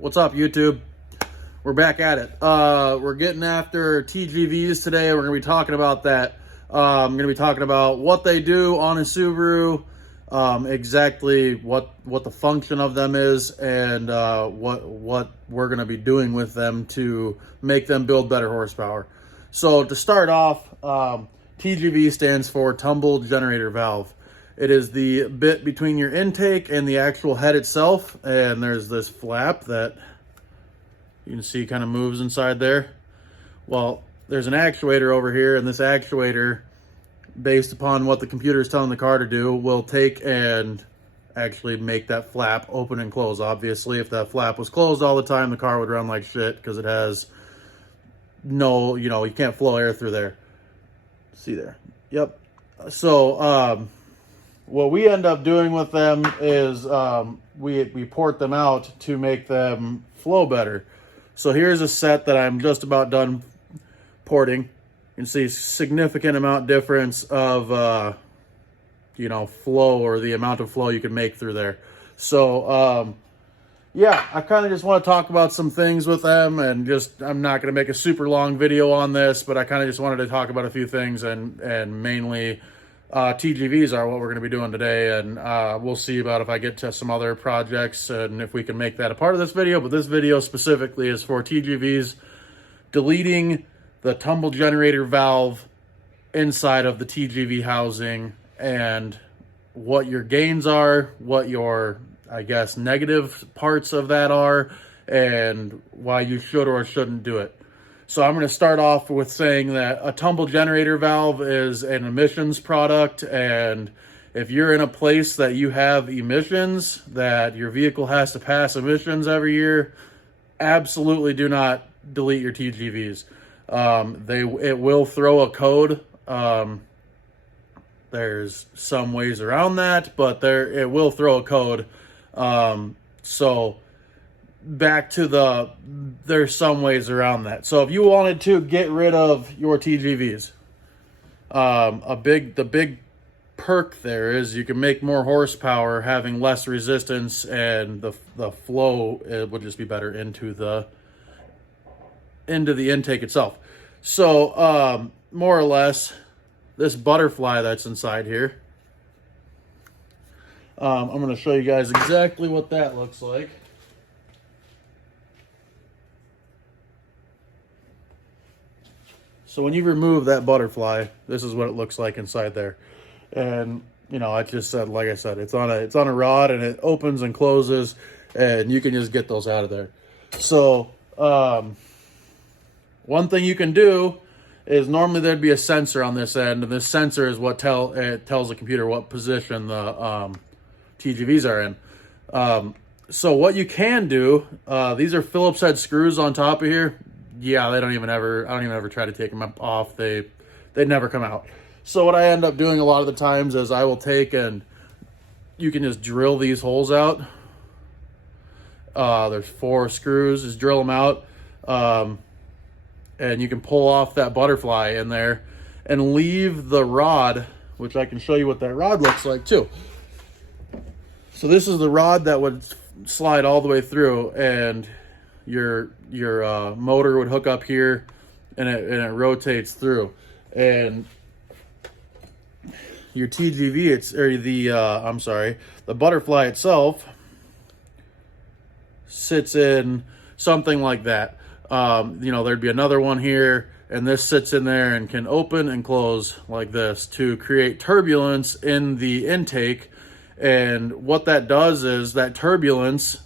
What's up, YouTube? We're back at it. We're getting after TGVs today. We're going to be talking about that. I'm going to be talking about what they do on a Subaru, exactly what the function of them is, and what we're going to be doing with them to make them build better horsepower. So to start off, TGV stands for Tumble Generator Valve. It is the bit between your intake and the actual head itself, and there's this flap that you can see kind of moves inside there. Well, there's an actuator over here, and this actuator, based upon what the computer is telling the car to do, will take and actually make that flap open and close. Obviously, if that flap was closed all the time, the car would run like shit because it has no, you can't flow air through there. See there? Yep. So, what we end up doing with them is we port them out to make them flow better. So here's a set that I'm just about done porting. You can see significant amount difference of flow, or the amount of flow you can make through there. So yeah, I kind of just want to talk about some things with them, and I'm not going to make a super long video on this, but I kind of just wanted to talk about a few things, and mainly TGVs are what we're going to be doing today, and we'll see about if I get to some other projects and if we can make that a part of this video. But this video specifically is for TGVs, deleting the tumble generator valve inside of the TGV housing, and what your gains are, what your, I guess, negative parts of that are, and why you should or shouldn't do it. So I'm going to start off with saying that a tumble generator valve is an emissions product, and if you're in a place that you have emissions, that your vehicle has to pass emissions every year, absolutely do not delete your TGVs. It will throw a code. There's some ways around that, but it will throw a code. So back to there's some ways around that. So if you wanted to get rid of your TGVs, the big perk there is you can make more horsepower having less resistance, and the flow, it would just be better into the intake itself. So more or less, this butterfly that's inside here, I'm going to show you guys exactly what that looks like. So when you remove that butterfly, this is what it looks like inside there. And, I just said, like I said, it's on a rod, and it opens and closes, and you can just get those out of there. So, one thing you can do is, normally there'd be a sensor on this end, and this sensor is what tells the computer what position the TGVs are in. So what you can do, these are Phillips head screws on top of here. Yeah, I don't even ever try to take them off. They never come out. So what I end up doing a lot of the times is I will take, and you can just drill these holes out. There's 4 screws. Just drill them out, and you can pull off that butterfly in there and leave the rod, which I can show you what that rod looks like too. So this is the rod that would slide all the way through, and your motor would hook up here, and it rotates through, and your TGV, the butterfly itself sits in something like that. There'd be another one here, and this sits in there and can open and close like this to create turbulence in the intake. And what that does is that turbulence,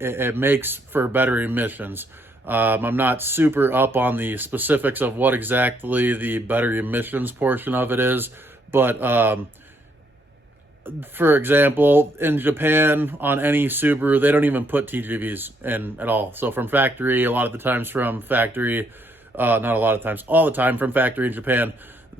it makes for better emissions. I'm not super up on the specifics of what exactly the better emissions portion of it is, but for example, in Japan, on any Subaru, they don't even put TGVs in at all. So from factory, all the time from factory in Japan,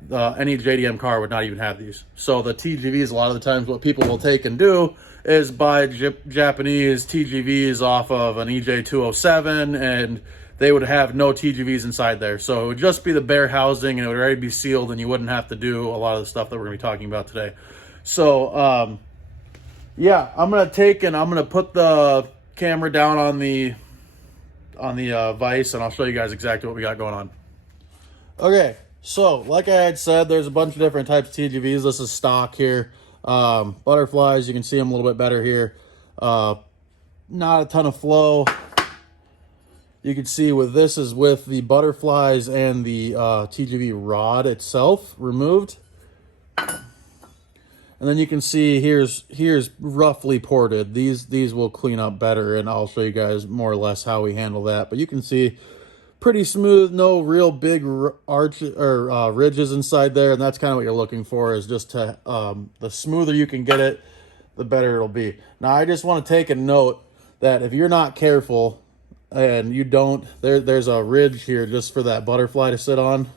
any JDM car would not even have these. So the TGVs, a lot of the times, what people will take and do is buy Japanese TGVs off of an EJ207, and they would have no TGVs inside there. So it would just be the bare housing, and it would already be sealed, and you wouldn't have to do a lot of the stuff that we're going to be talking about today. So, yeah, I'm going to take and I'm going to put the camera down on the vise, and I'll show you guys exactly what we got going on. Okay, so like I had said, there's a bunch of different types of TGVs. This is stock here. Butterflies, you can see them a little bit better here. Not a ton of flow. You can see with this is with the butterflies and the TGV rod itself removed. And then you can see here's roughly ported. These will clean up better, and I'll show you guys more or less how we handle that. But you can see pretty smooth, no real big arch or ridges inside there, and that's kind of what you're looking for, is just to the smoother you can get it, the better it'll be. Now I just want to take a note that if you're not careful and you don't, there's a ridge here just for that butterfly to sit on.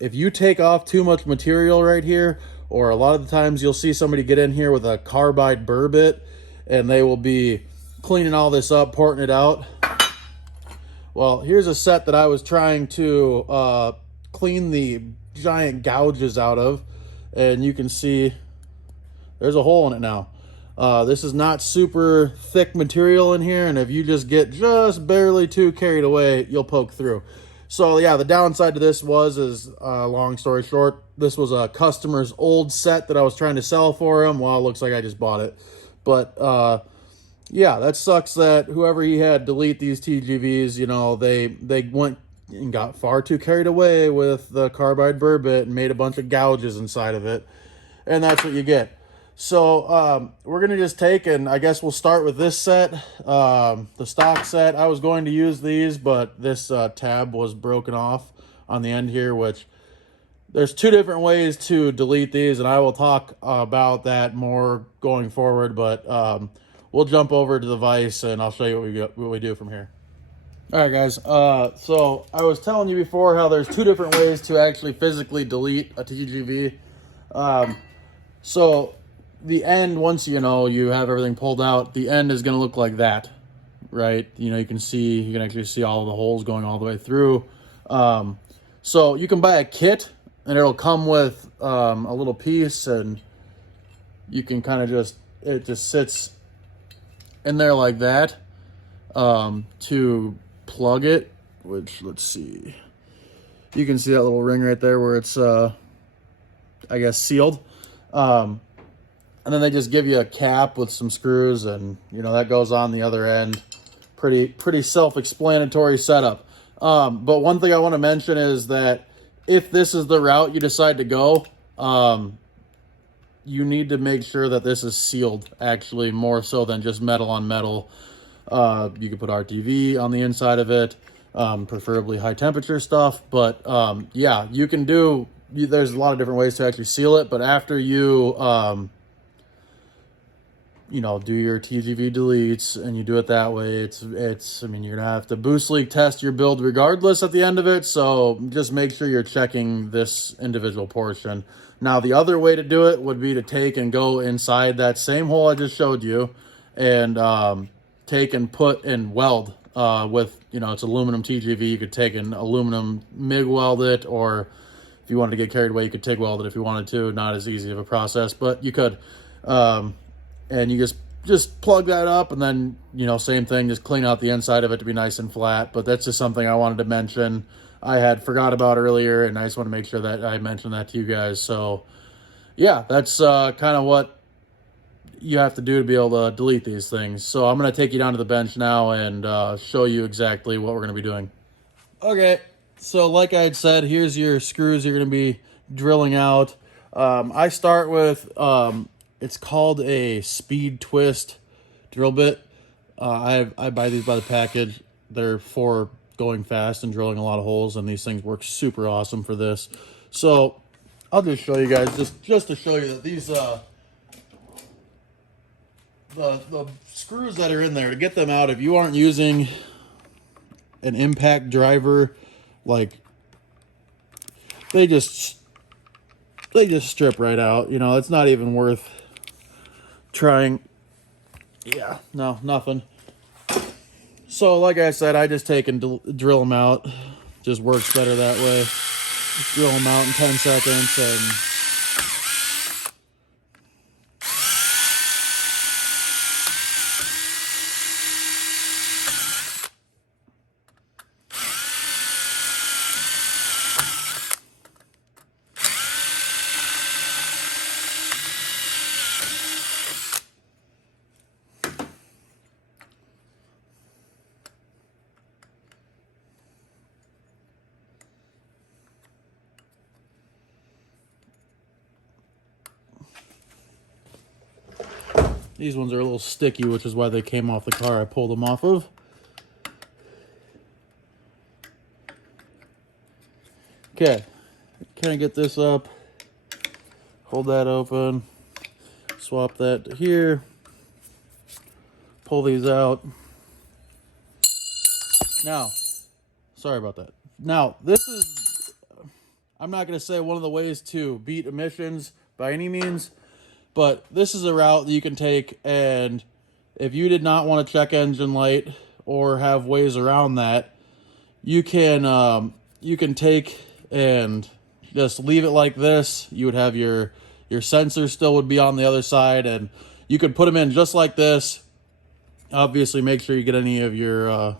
If you take off too much material right here, or a lot of the times you'll see somebody get in here with a carbide burr bit and they will be cleaning all this up, porting it out. Well, here's a set that I was trying to clean the giant gouges out of, and you can see there's a hole in it now. This is not super thick material in here, and if you just get just barely too carried away, you'll poke through. So yeah, the downside to this is long story short, this was a customer's old set that I was trying to sell for him. Well, it looks like I just bought it. But yeah, that sucks that whoever he had delete these TGVs, you know, they went and got far too carried away with the carbide burr bit and made a bunch of gouges inside of it. And that's what you get. So we're going to just take, and I guess we'll start with this set, the stock set. I was going to use these, but this tab was broken off on the end here, which there's two different ways to delete these, and I will talk about that more going forward, but we'll jump over to the vise and I'll show you what we do from here. All right, guys. So I was telling you before how there's two different ways to actually physically delete a TGV. So the end, once you have everything pulled out, the end is going to look like that, right? You know, you can actually see all of the holes going all the way through. So you can buy a kit, and it'll come with a little piece, and you can kind of it just sits in there like that to plug it, which, let's see. You can see that little ring right there where it's, I guess, sealed. And then they just give you a cap with some screws, and that goes on the other end. Pretty self-explanatory setup. But one thing I want to mention is that if this is the route you decide to go, you need to make sure that this is sealed, actually, more so than just metal on metal. You could put RTV on the inside of it, preferably high temperature stuff. But yeah, there's a lot of different ways to actually seal it. But after you do your TGV deletes and you do it that way, I mean, you're gonna have to boost leak test your build regardless at the end of it. So just make sure you're checking this individual portion. Now, the other way to do it would be to take and go inside that same hole I just showed you and take and put and weld with, it's aluminum TGV. You could take an aluminum MIG weld it, or if you wanted to get carried away, you could TIG weld it if you wanted to. Not as easy of a process, but you could. And you just plug that up, and then, same thing, just clean out the inside of it to be nice and flat. But that's just something I wanted to mention. I had forgot about earlier, and I just want to make sure that I mentioned that to you guys. So yeah, that's kind of what you have to do to be able to delete these things. So I'm going to take you down to the bench now and show you exactly what we're going to be doing. Okay, so like I had said, here's your screws you're going to be drilling out. I start with, it's called a speed twist drill bit. I buy these by the package. They're for going fast and drilling a lot of holes, and these things work super awesome for this. So I'll just show you guys, just to show you that these the screws that are in there, to get them out, if you aren't using an impact driver, like, they just strip right out. It's not even worth trying. Yeah, no, nothing. So like I said, I just take and drill them out. Just works better that way. Just drill them out in 10 seconds and These ones are a little sticky, which is why they came off the car I pulled them off of. Okay, kind of get this up, hold that open, swap that to here, pull these out. Now, sorry about that. Now, this is, I'm not going to say one of the ways to beat emissions by any means, but this is a route that you can take, and if you did not want to check engine light or have ways around that, you can take and just leave it like this. You would have your sensor still would be on the other side, and you could put them in just like this. Obviously, make sure you get any of your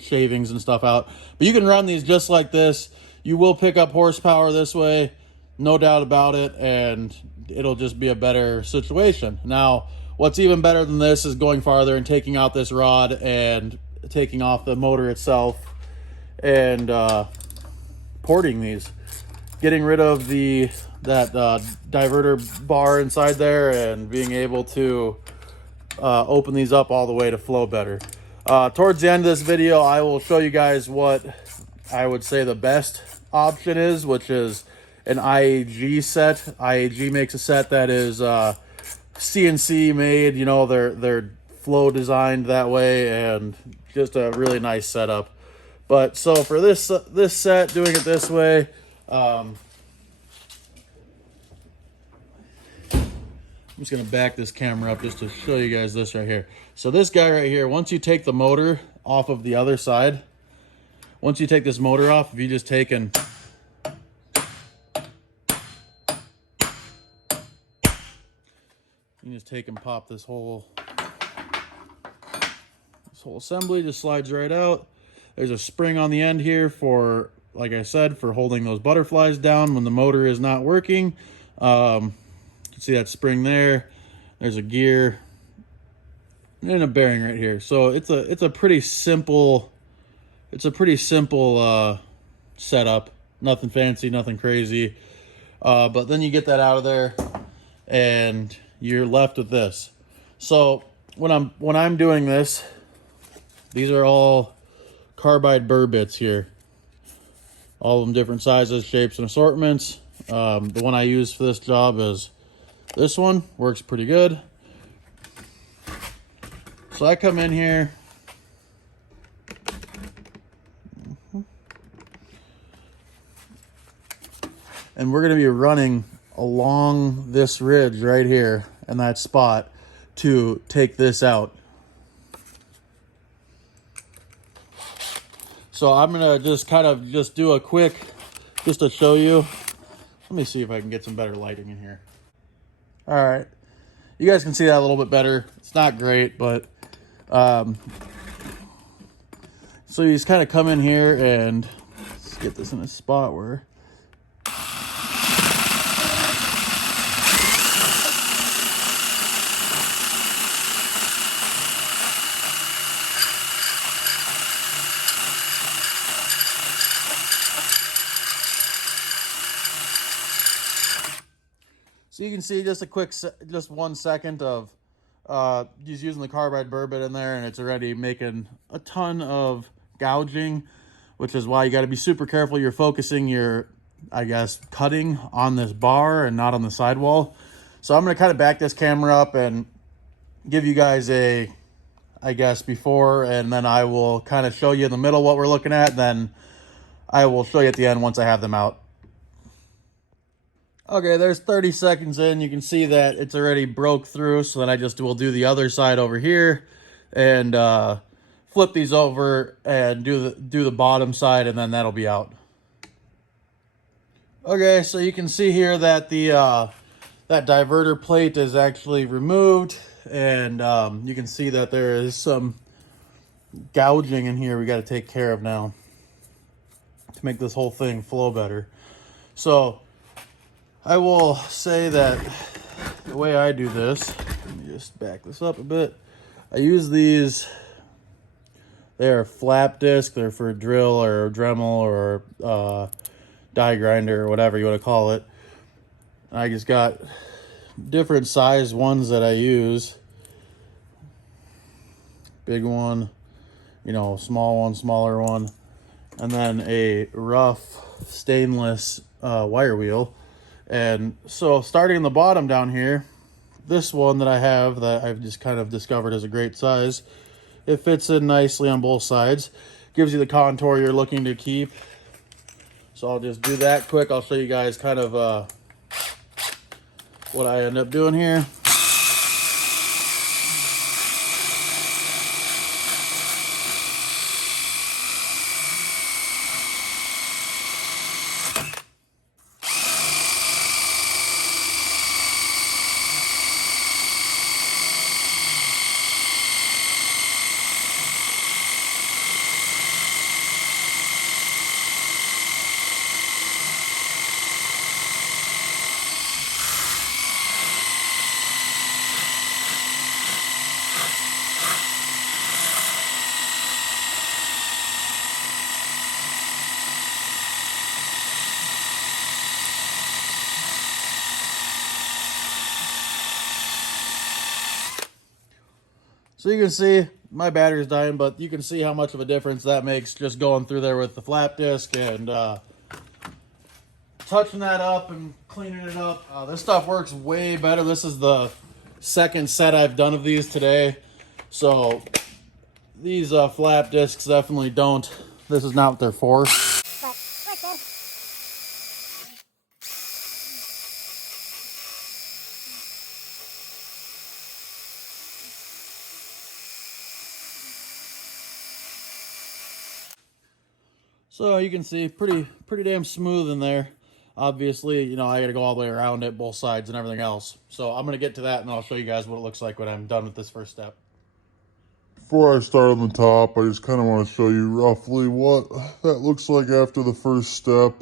shavings and stuff out, but you can run these just like this. You will pick up horsepower this way, no doubt about it, and it'll just be a better situation. Now, what's even better than this is going farther and taking out this rod and taking off the motor itself and porting these, getting rid of that diverter bar inside there, and being able to open these up all the way to flow better. Towards the end of this video, I will show you guys what I would say the best option is, which is an IAG set. IAG makes a set that is CNC made. You know, they're flow designed that way, and just a really nice setup. But so for this set, doing it this way, I'm just going to back this camera up just to show you guys this right here. So this guy right here, once you take the motor off of the other side, once you take this motor off, if you just take and you just take and pop this whole assembly, just slides right out. There's a spring on the end here for, like I said, for holding those butterflies down when the motor is not working. You can see that spring there. There's a gear and a bearing right here. So it's a pretty simple setup. Nothing fancy, nothing crazy. But then you get that out of there, and you're left with this. So when I'm doing this, these are all carbide burr bits here. All of them different sizes, shapes, and assortments. The one I use for this job is this one. Works pretty good. So I come in here. And we're going to be running along this ridge right here in that spot to take this out. So I'm going to just kind of just do a quick, just to show you. Let me see if I can get some better lighting in here. All right. You guys can see that a little bit better. It's not great, but so you just kind of come in here and let's get this in a spot where so you can see just a quick, just 1 second of just using the carbide burr bit in there, and it's already making a ton of gouging, which is why you got to be super careful. You're focusing your, I guess, cutting on this bar and not on the sidewall. So I'm going to kind of back this camera up and give you guys a, I guess, before, and then I will kind of show you in the middle what we're looking at. Then I will show you at the end once I have them out. Okay, there's 30 seconds in. You can see that it's already broke through. So then I just will do the other side over here and flip these over and do the bottom side, and then that'll be out. Okay, so you can see here that the that diverter plate is actually removed, and you can see that there is some gouging in here we got to take care of now to make this whole thing flow better. So I will say that the way I do this, let me just back this up a bit. I use these, they are flap disc. They're for drill or Dremel or die grinder or whatever you want to call it. I just got different size ones that I use. big one, you know, small one, smaller one, and then a rough stainless wire wheel. And so starting in the bottom down here, this one that I have that I've just kind of discovered is a great size. It fits in nicely on both sides, gives you the contour you're looking to keep. So I'll just do that quick. I'll show you guys kind of what I end up doing here. So you can see my battery's dying, but you can see how much of a difference that makes just going through there with the flap disc and touching that up and cleaning it up. This stuff works way better. This is the second set I've done of these today. So these flap discs definitely don't. This is not what they're for. So you can see pretty damn smooth in there. Obviously, you know, I got to go all the way around it, both sides and everything else. So I'm going to get to that and I'll show you guys what it looks like when I'm done with this first step. Before I start on the top, I just kind of want to show you roughly what that looks like after the first step.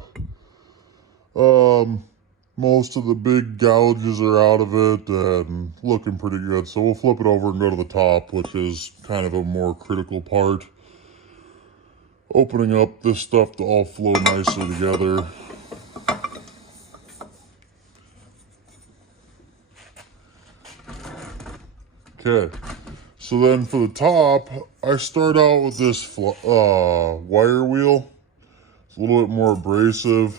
Most of the big gouges are out of it and looking pretty good. So we'll flip it over and go to the top, which is kind of a more critical part. Opening up this stuff to all flow nicely together. Okay, so then for the top, I start out with this wire wheel. It's a little bit more abrasive.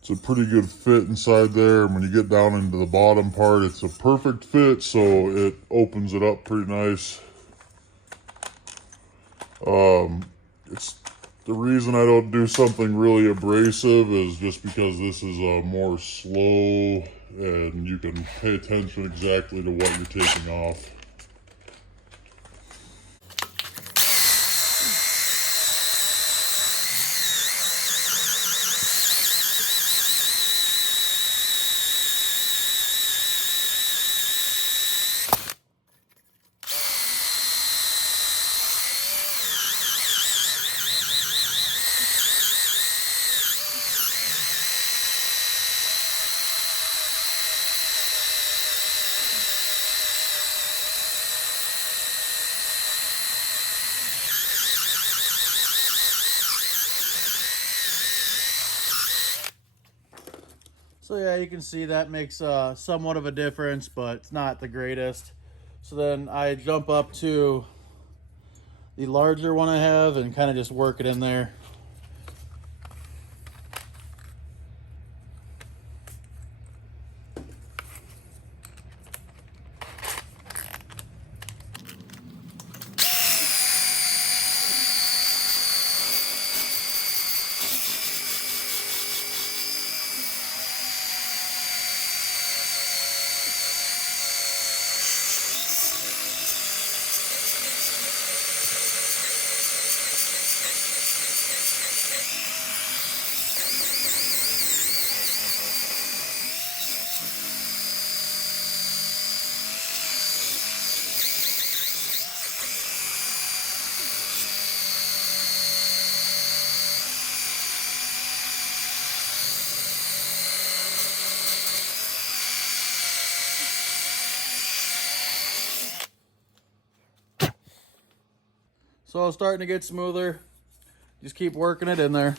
It's a pretty good fit inside there. And when you get down into the bottom part, it's a perfect fit, so it opens it up pretty nice. It's the reason I don't do something really abrasive is just because this is more slow and you can pay attention exactly to what you're taking off. So yeah, you can see that makes somewhat of a difference, but it's not the greatest. So then I jump up to the larger one I have and kind of just work it in there. So it's starting to get smoother. Just keep working it in there.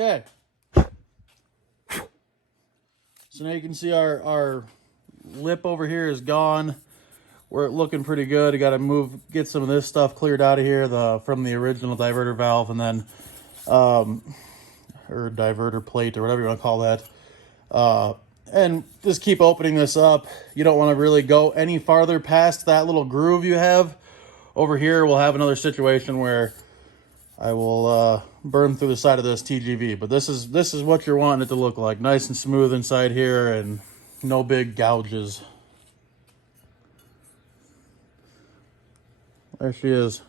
Okay. So now you can see our lip over here is gone. We're looking pretty good. You got to get some of this stuff cleared out of here from the original diverter valve, and then or diverter plate or whatever you want to call that. And just keep opening this up. You don't want to really go any farther past that little groove you have. Over here, we'll have another situation where I will burn through the side of this TGV. But this is what you're wanting it to look like. Nice and smooth inside here and no big gouges. There she is.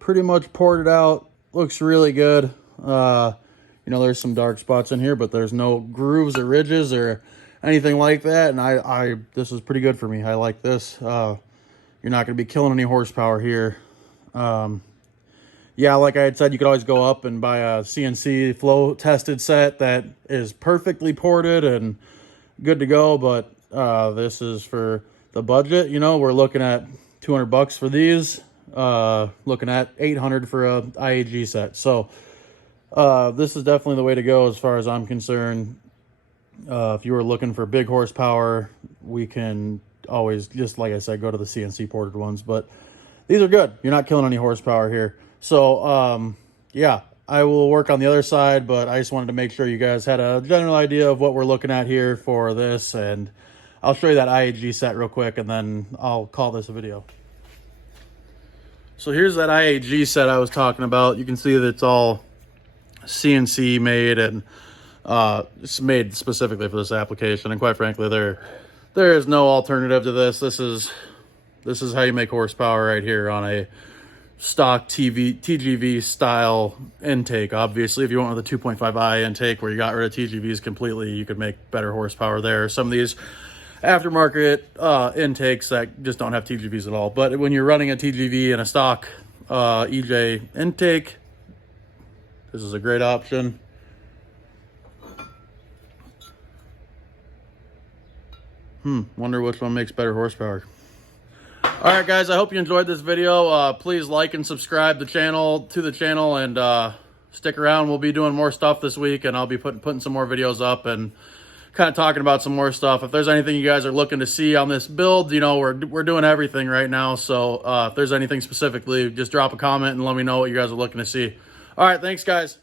Pretty much poured it out. Looks really good. You know, there's some dark spots in here, but there's no grooves or ridges or anything like that. And this is pretty good for me. I like this. You're not going to be killing any horsepower here. Yeah, like I had said, you could always go up and buy a CNC flow tested set that is perfectly ported and good to go. But this is for the budget. You know, we're looking at $200 for these, looking at $800 for a IAG set. So this is definitely the way to go as far as I'm concerned. If you were looking for big horsepower, we can always, just like I said, go to the CNC ported ones. But these are good. You're not killing any horsepower here. So yeah, I will work on the other side, but I just wanted to make sure you guys had a general idea of what we're looking at here for this. And I'll show you that IAG set real quick, and then I'll call this a video. So here's that IAG set I was talking about. You can see that it's all CNC made, and it's made specifically for this application. And quite frankly, there is no alternative to this. This is how you make horsepower right here on a stock TGV style intake. Obviously, if you went with a 2.5i intake where you got rid of TGVs completely, you could make better horsepower there. Some of these aftermarket intakes that just don't have TGVs at all. But when you're running a TGV and a stock EJ intake, this is a great option. Wonder which one makes better horsepower. All right, guys, I hope you enjoyed this video. Please like and subscribe to the channel, and stick around. We'll be doing more stuff this week, and I'll be putting some more videos up and kind of talking about some more stuff. If there's anything you guys are looking to see on this build, you know, we're doing everything right now. So if there's anything specifically, just drop a comment and let me know what you guys are looking to see. All right, thanks, guys.